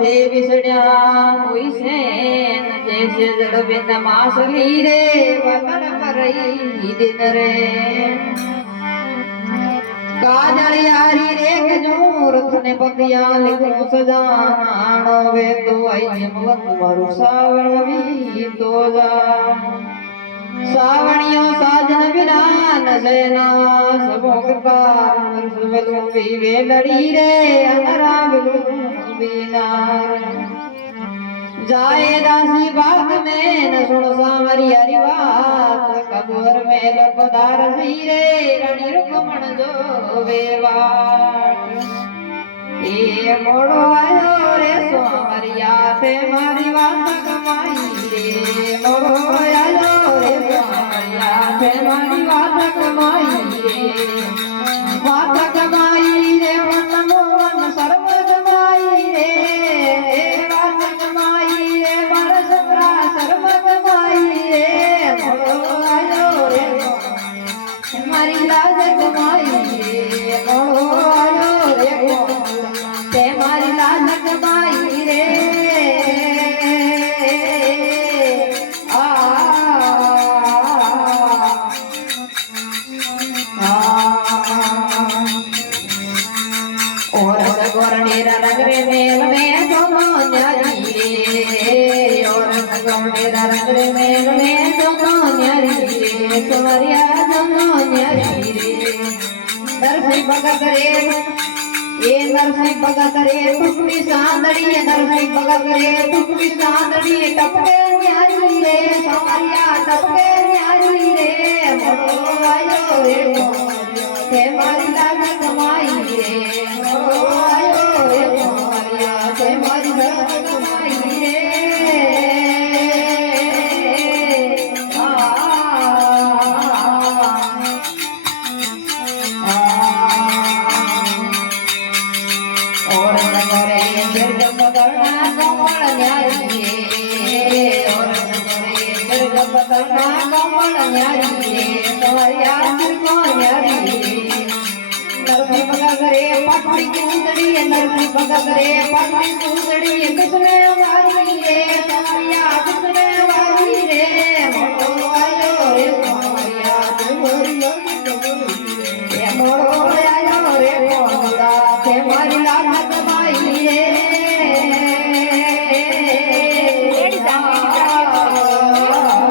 તે વિસડ્યા હોય છે જૈસે જડબિંદ માસલી રે વતન પરઈ દિન રે કાજળિયારી રે કે જો રથને પતિયા લીધું સજાણો વે તો આઈ મવત મારું સાવણવી તો જા સાવણિયો સાજન વિના નસેના સબો કૃપા સબલું વિવે લડી રે અનરા બલું બીનાર जाए दासी बात में न सुन सामरी हरी बात कबूर में लपदार सीरे रणी रुकमण जो वेवाट ये मोड़ो आयो रे सामरिया ते मारी बात कमाई रे मोड़ो आयो रे सामरिया ते मारी बात कमाई रे बात कमाई रे मन मोहन सर्व जमाई रे मारी लाज कमाई रे मोड़ो आयो रे ते मारी लाज कमाई रे आ और गोरनेरा रगरे मेल में दोनों न्यारी रे और गोरनेरा रगरे मेल में दोनों न्यारी रे तुम्हारिया दोनों न्यारी रे नरसिंह भगत रे ये नरसिंह भगत रे टुकड़ी सांदड़ी नरसिंह भगत रे टुकड़ी सांदड़ी टपके न्यारी रे तुम्हारिया टपके न्यारी रे मोड़ो आयो रे ते मारी लाज कमाई रे मोड़ो आयो रे तुम्हारिया ते मारी लाज कमाई रे नरसिंह भगत रे पटनी कुंदड़ी किसने मारी रे तुम्हारिया किसने